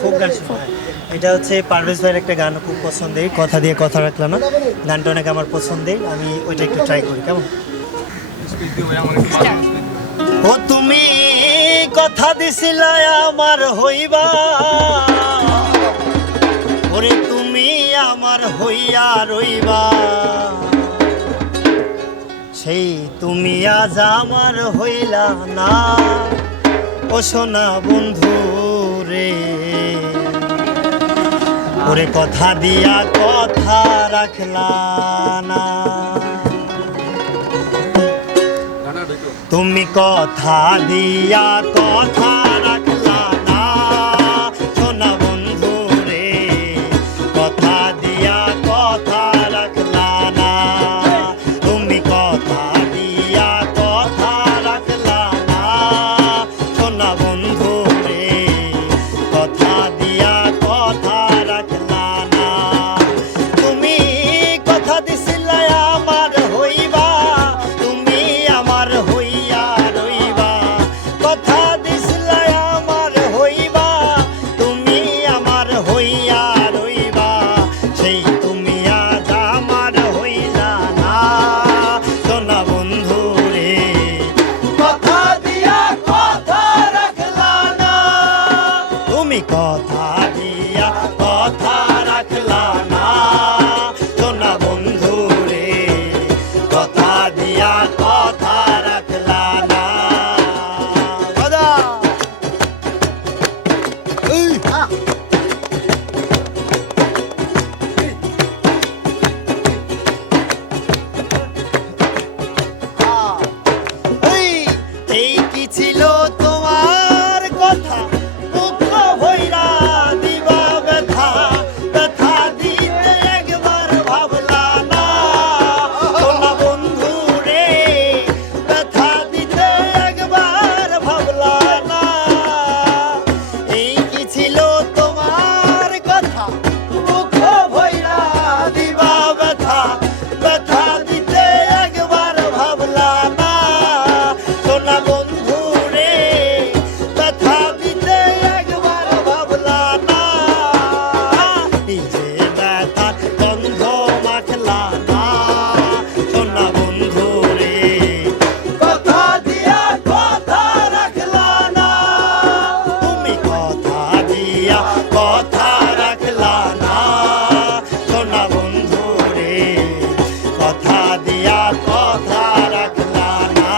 Folk গান শোনা। এটা হচ্ছে পারভেজ ভাইয়ের একটা গান, খুব পছন্দের, কথা দিয়ে কথা রাখলাম না। গানটা অনেক আমার পছন্দের, আমি ওইটা একটু ট্রাই করি। কেমন? ও তুমি কথা দিছিলা আমার হইবা, ওরে তুমি আমার হইয়া রইবা, সেই তুমি আজ আমার হইলা না। ও সোনা বন্ধু রে, ওরে কথা দিয়া কথা রাখলা না। তুমি কথা দিয়া কথা রাখলা না, সোনা বন্ধু রে, কথা দিয়া কথা রাখলা না। তুমি কথা দিয়া কথা রাখলা না, সোনা বন্ধু রে, কথা দিয়া কথা রাখলা না। তুমি কথা দিছিলা আমার হইবা, তুমি আমার হইয়া রইবা, কথা দিছিলা আমার হইবা, তুমি আমার হইয়া রইবা, সেই তুমি আজ আমার হইলা না। সোনা বন্ধু রে, কথা দিয়া কথা রাখলা না। তুমি কথা দিয়া কথা রাখলা না, সোনা বন্ধু রে, কথা দিয়া কথা রাখলা না। দাদা এই এই কি ছিল তোমার কথা, মুখ ভৈরা দিবা ব্যথা, ব্যথা দিতে একবার ভাবলা না। সোনা বন্ধু রে, ব্যথা দিতে একবার ভাবলা না। এই কি ছিল তোমার কথা, মুখ ভৈরা দিবা ব্যথা, ব্যথা দিতে একবার ভাবলা না। সোনা বন্ধু রে, ব্যথা দিতে একবার ভাবলা না। এই যে ব্যথার গন্ধ মাখলা না, সোনা বন্ধু রে, কথা দিয়া কথা রাখলা না। তুমি কথা দিয়া কথা রাখলা না, সোনা বন্ধু রে, কথা দিয়া কথা রাখলা না।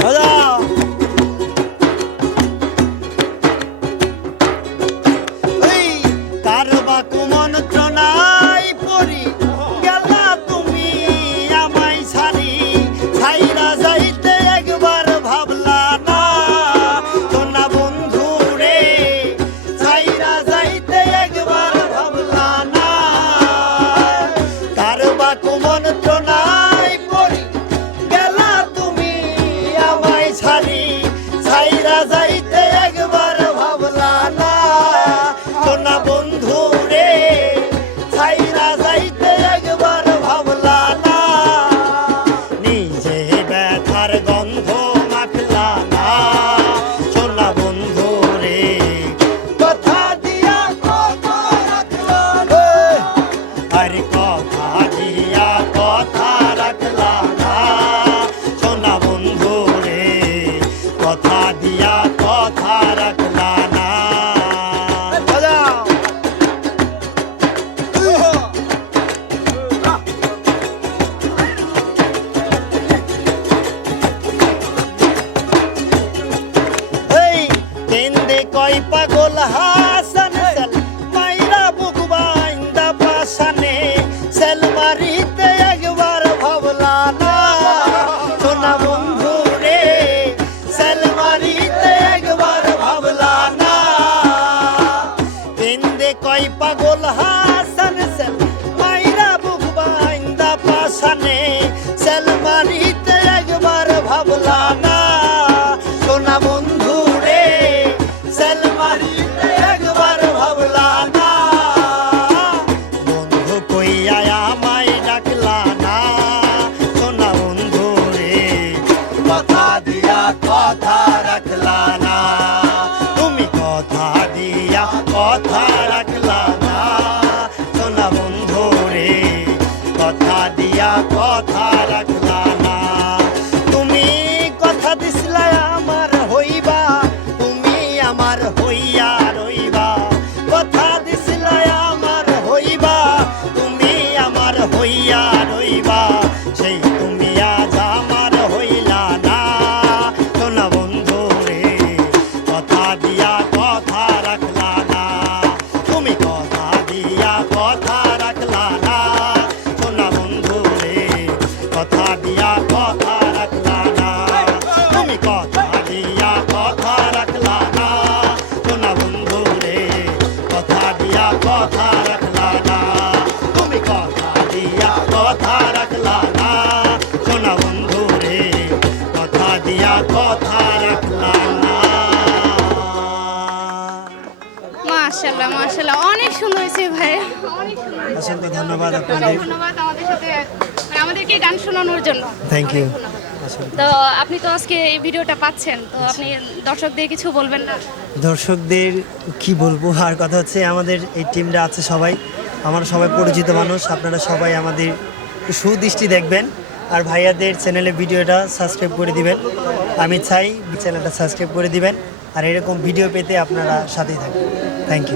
দাদা এই কারবা কুমন্ত্রণায় পড়ি গেলা তুমি আমায় ছাড়ি, ছাইরা যাইতে একবার ভাবলা না। সোনা বন্ধু রে, ছাইরা যাইতে একবার ভাবলা না। কারবা কুমন্ত্রণায় পড়ি গেলা তুমি আমায় ছাড়ি, ছাইরা যাইতে একবার ভাবলা না। সোনা বন্ধু রে, ছাইরা যাইতে একবার ভাবলা না। নিজে ব্যথার গন্ধ মাখলা না, সোনা বন্ধু রে, কথা দিয়া কথা রাখলা না। আরে কথা দিয়া কথা রাখলা না, সোনা বন্ধু রে, কথা দিয়া কথা রাখলা না। দাদা এই কেন্দে কয় পাগল হাসান সেল, মাইরা বুক বাইন্দা পাশানে, সেল মারিতে একবার ভাবলা না। সোনা বন্ধু রে, সেল মারিতে একবার ভাবলা না। কেন্দে কয় পাগল হাসান সেল, মাইরা বুক বাইন্দা পাশানে, সেল মারিতে একবার ভাবলা না। সোনা বন্ধু রে, সেল মারিতে একবার ভাবলা না। বন্ধু কইয়া আমায় ডাকলা না, সোনা বন্ধু কথা রাখলা না, তুমি কথা দিয়া কথা রাখলা না, সোনা বন্ধু রে কথা দিয়া কথা রাখলা না। তুমি কথা দিছিলা আমার হইবা, তুমি আমার হইয়া রইবা, কথা দিছিলা আমার হইবা, তুমি আমার হইয়া রইবা, সেই তুমি আজ আমার হইলা না, সোনা বন্ধু রে কথা দিয়া কথা রাখলা না, তুমি কথা দিয়া কথা রাখলা না, সোনা বন্ধু রে কথা দিয়া কথা রাখলা না, তুমি কথা দিয়া কথা রাখলা না, সোনা বন্ধু রে কথা দিয়া কথা রাখলা না, তুমি কথা দিয়া কথা রাখলা না, সোনা বন্ধু রে কথা দিয়া কথা রাখলা না। মাশাআল্লাহ মাশাআল্লাহ, অনেক সুন্দর হয়েছে ভাই, অনেক সুন্দর। অসংখ্য ধন্যবাদ অনেক আপনাদের। ধন্যবাদ আমাদের সাথে মানে আমাদেরকে গান শোনানোর জন্য। Thank you. তো আপনি তো আজকে এই ভিডিওটা পাচ্ছেন, তো আপনি দর্শকদের কিছু বলবেন না? দর্শকদের কি বলবো, আর কথা হচ্ছে আমাদের এই টিমটা আছে সবাই, আমরা সবাই পরিচিত মানুষ, আপনারা সবাই আমাদের সুদৃষ্টি দেখবেন আর ভাইয়াদের চ্যানেলে ভিডিওটা সাবস্ক্রাইব করে দিবেন। আমি চাই চ্যানেলটা সাবস্ক্রাইব করে দিবেন আর এরকম ভিডিও পেতে আপনারা সাথেই থাকবেন। Thank you.